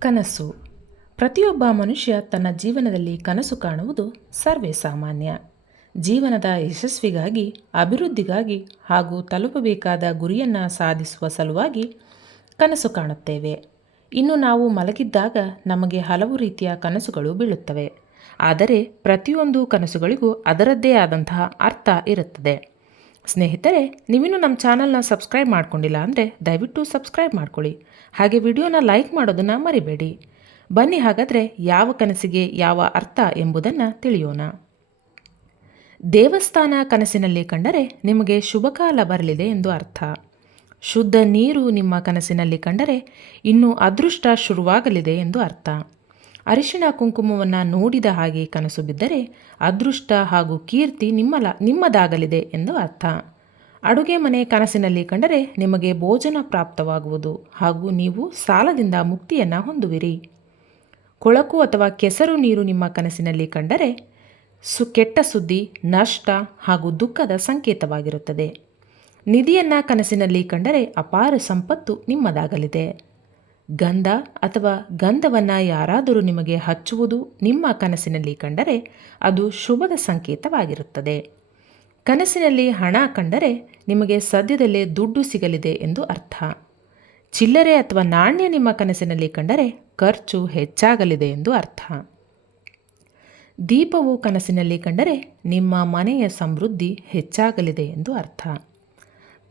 ಕನಸು. ಪ್ರತಿಯೊಬ್ಬ ಮನುಷ್ಯ ತನ್ನ ಜೀವನದಲ್ಲಿ ಕನಸು ಕಾಣುವುದು ಸರ್ವೇ ಸಾಮಾನ್ಯ. ಜೀವನದ ಯಶಸ್ವಿಗಾಗಿ, ಅಭಿವೃದ್ಧಿಗಾಗಿ ಹಾಗೂ ತಲುಪಬೇಕಾದ ಗುರಿಯನ್ನು ಸಾಧಿಸುವ ಸಲುವಾಗಿ ಕನಸು ಕಾಣುತ್ತೇವೆ. ಇನ್ನು ನಾವು ಮಲಗಿದ್ದಾಗ ನಮಗೆ ಹಲವು ರೀತಿಯ ಕನಸುಗಳು ಬೀಳುತ್ತವೆ. ಆದರೆ ಪ್ರತಿಯೊಂದು ಕನಸುಗಳಿಗೂ ಅದರದ್ದೇ ಆದಂತಹ ಅರ್ಥ ಇರುತ್ತದೆ. ಸ್ನೇಹಿತರೆ, ನೀವಿನ್ನೂ ನಮ್ಮ ಚಾನಲ್ನ ಸಬ್ಸ್ಕ್ರೈಬ್ ಮಾಡ್ಕೊಂಡಿಲ್ಲ ಅಂದರೆ ದಯವಿಟ್ಟು ಸಬ್ಸ್ಕ್ರೈಬ್ ಮಾಡ್ಕೊಳ್ಳಿ. ಹಾಗೆ ವಿಡಿಯೋನ ಲೈಕ್ ಮಾಡೋದನ್ನು ಮರಿಬೇಡಿ. ಬನ್ನಿ ಹಾಗಾದರೆ ಯಾವ ಕನಸಿಗೆ ಯಾವ ಅರ್ಥ ಎಂಬುದನ್ನು ತಿಳಿಯೋಣ. ದೇವಸ್ಥಾನ ಕನಸಿನಲ್ಲಿ ಕಂಡರೆ ನಿಮಗೆ ಶುಭಕಾಲ ಬರಲಿದೆ ಎಂದು ಅರ್ಥ. ಶುದ್ಧ ನೀರು ನಿಮ್ಮ ಕನಸಿನಲ್ಲಿ ಕಂಡರೆ ಇನ್ನೂ ಅದೃಷ್ಟ ಶುರುವಾಗಲಿದೆ ಎಂದು ಅರ್ಥ. ಅರಿಶಿಣ ಕುಂಕುಮವನ್ನು ನೋಡಿದ ಹಾಗೆ ಕನಸು ಬಿದ್ದರೆ ಅದೃಷ್ಟ ಹಾಗೂ ಕೀರ್ತಿ ನಿಮ್ಮಲ, ನಿಮ್ಮದಾಗಲಿದೆ ಎಂದು ಅರ್ಥ. ಅಡುಗೆ ಮನೆ ಕನಸಿನಲ್ಲಿ ಕಂಡರೆ ನಿಮಗೆ ಭೋಜನ ಪ್ರಾಪ್ತವಾಗುವುದು ಹಾಗೂ ನೀವು ಸಾಲದಿಂದ ಮುಕ್ತಿಯನ್ನು ಹೊಂದುವಿರಿ. ಕೊಳಕು ಅಥವಾ ಕೆಸರು ನೀರು ನಿಮ್ಮ ಕನಸಿನಲ್ಲಿ ಕಂಡರೆ ಸು, ಕೆಟ್ಟ ಸುದ್ದಿ, ನಷ್ಟ ಹಾಗೂ ದುಃಖದ ಸಂಕೇತವಾಗಿರುತ್ತದೆ. ನಿಧಿಯನ್ನು ಕನಸಿನಲ್ಲಿ ಕಂಡರೆ ಅಪಾರ ಸಂಪತ್ತು ನಿಮ್ಮದಾಗಲಿದೆ. ಗಂಧ ಅಥವಾ ಗಂಧವನ್ನು ಯಾರಾದರೂ ನಿಮಗೆ ಹಚ್ಚುವುದು ನಿಮ್ಮ ಕನಸಿನಲ್ಲಿ ಕಂಡರೆ ಅದು ಶುಭದ ಸಂಕೇತವಾಗಿರುತ್ತದೆ. ಕನಸಿನಲ್ಲಿ ಹಣ ಕಂಡರೆ ನಿಮಗೆ ಸದ್ಯದಲ್ಲೇ ದುಡ್ಡು ಸಿಗಲಿದೆ ಎಂದು ಅರ್ಥ. ಚಿಲ್ಲರೆ ಅಥವಾ ನಾಣ್ಯ ನಿಮ್ಮ ಕನಸಿನಲ್ಲಿ ಕಂಡರೆ ಖರ್ಚು ಹೆಚ್ಚಾಗಲಿದೆ ಎಂದು ಅರ್ಥ. ದೀಪವು ಕನಸಿನಲ್ಲಿ ಕಂಡರೆ ನಿಮ್ಮ ಮನೆಯ ಸಮೃದ್ಧಿ ಹೆಚ್ಚಾಗಲಿದೆ ಎಂದು ಅರ್ಥ.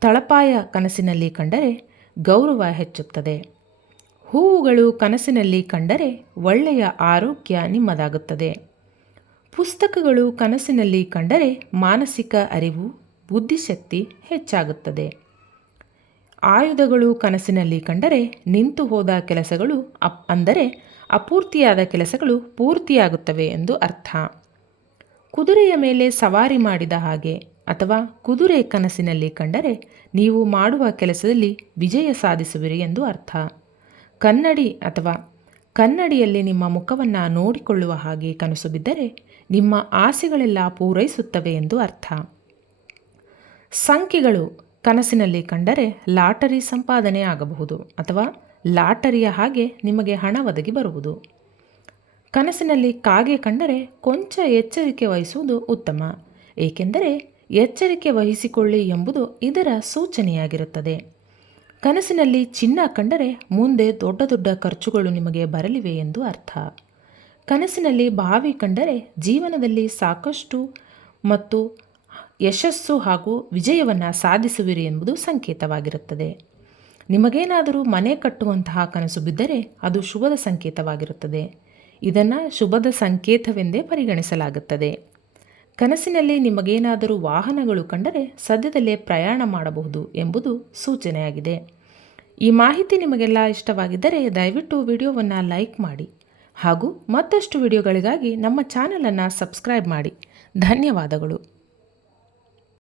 ತಳಪಾಯ ಕನಸಿನಲ್ಲಿ ಕಂಡರೆ ಗೌರವ ಹೆಚ್ಚುತ್ತದೆ. ಹೂವುಗಳು ಕನಸಿನಲ್ಲಿ ಕಂಡರೆ ಒಳ್ಳೆಯ ಆರೋಗ್ಯ ನಿಮ್ಮದಾಗುತ್ತದೆ. ಪುಸ್ತಕಗಳು ಕನಸಿನಲ್ಲಿ ಕಂಡರೆ ಮಾನಸಿಕ ಅರಿವು, ಬುದ್ಧಿಶಕ್ತಿ ಹೆಚ್ಚಾಗುತ್ತದೆ. ಆಯುಧಗಳು ಕನಸಿನಲ್ಲಿ ಕಂಡರೆ ನಿಂತು ಹೋದ ಕೆಲಸಗಳು ಅಪ್ ಅಂದರೆ ಅಪೂರ್ತಿಯಾದ ಕೆಲಸಗಳು ಪೂರ್ತಿಯಾಗುತ್ತವೆ ಎಂದು ಅರ್ಥ. ಕುದುರೆಯ ಮೇಲೆ ಸವಾರಿ ಮಾಡಿದ ಹಾಗೆ ಅಥವಾ ಕುದುರೆ ಕನಸಿನಲ್ಲಿ ಕಂಡರೆ ನೀವು ಮಾಡುವ ಕೆಲಸದಲ್ಲಿ ವಿಜಯ ಸಾಧಿಸುವಿರಿ ಎಂದು ಅರ್ಥ. ಕನ್ನಡಿ ಅಥವಾ ಕನ್ನಡಿಯಲ್ಲಿ ನಿಮ್ಮ ಮುಖವನ್ನು ನೋಡಿಕೊಳ್ಳುವ ಹಾಗೆ ಕನಸು ಬಿದ್ದರೆ ನಿಮ್ಮ ಆಸೆಗಳೆಲ್ಲ ಪೂರೈಸುತ್ತವೆ ಎಂದು ಅರ್ಥ. ಸಂಖ್ಯೆಗಳು ಕನಸಿನಲ್ಲಿ ಕಂಡರೆ ಲಾಟರಿ ಸಂಪಾದನೆ ಆಗಬಹುದು ಅಥವಾ ಲಾಟರಿಯ ಹಾಗೆ ನಿಮಗೆ ಹಣ ಒದಗಿ ಬರುವುದು. ಕನಸಿನಲ್ಲಿ ಕಾಗೆ ಕಂಡರೆ ಕೊಂಚ ಎಚ್ಚರಿಕೆ ವಹಿಸುವುದು ಉತ್ತಮ, ಏಕೆಂದರೆ ಎಚ್ಚರಿಕೆ ವಹಿಸಿಕೊಳ್ಳಿ ಎಂಬುದು ಇದರ ಸೂಚನೆಯಾಗಿರುತ್ತದೆ. ಕನಸಿನಲ್ಲಿ ಚಿನ್ನ ಕಂಡರೆ ಮುಂದೆ ದೊಡ್ಡ ದೊಡ್ಡ ಖರ್ಚುಗಳು ನಿಮಗೆ ಬರಲಿವೆ ಎಂದು ಅರ್ಥ. ಕನಸಿನಲ್ಲಿ ಬಾವಿ ಕಂಡರೆ ಜೀವನದಲ್ಲಿ ಸಾಕಷ್ಟು ಮತ್ತು ಯಶಸ್ಸು ಹಾಗೂ ವಿಜಯವನ್ನು ಸಾಧಿಸುವಿರಿ ಎಂಬುದು ಸಂಕೇತವಾಗಿರುತ್ತದೆ. ನಿಮಗೇನಾದರೂ ಮನೆ ಕಟ್ಟುವಂತಹ ಕನಸು ಬಿದ್ದರೆ ಅದು ಶುಭದ ಸಂಕೇತವಾಗಿರುತ್ತದೆ. ಇದನ್ನು ಶುಭದ ಸಂಕೇತವೆಂದೇ ಪರಿಗಣಿಸಲಾಗುತ್ತದೆ. ಕನಸಿನಲ್ಲಿ ನಿಮಗೇನಾದರೂ ವಾಹನಗಳು ಕಂಡರೆ ಸದ್ಯದಲ್ಲೇ ಪ್ರಯಾಣ ಮಾಡಬಹುದು ಎಂಬುದು ಸೂಚನೆಯಾಗಿದೆ. ಈ ಮಾಹಿತಿ ನಿಮಗೆಲ್ಲ ಇಷ್ಟವಾಗಿದ್ದರೆ ದಯವಿಟ್ಟು ವಿಡಿಯೋವನ್ನು ಲೈಕ್ ಮಾಡಿ ಹಾಗೂ ಮತ್ತಷ್ಟು ವಿಡಿಯೋಗಳಿಗಾಗಿ ನಮ್ಮ ಚಾನಲನ್ನು ಸಬ್ಸ್ಕ್ರೈಬ್ ಮಾಡಿ. ಧನ್ಯವಾದಗಳು.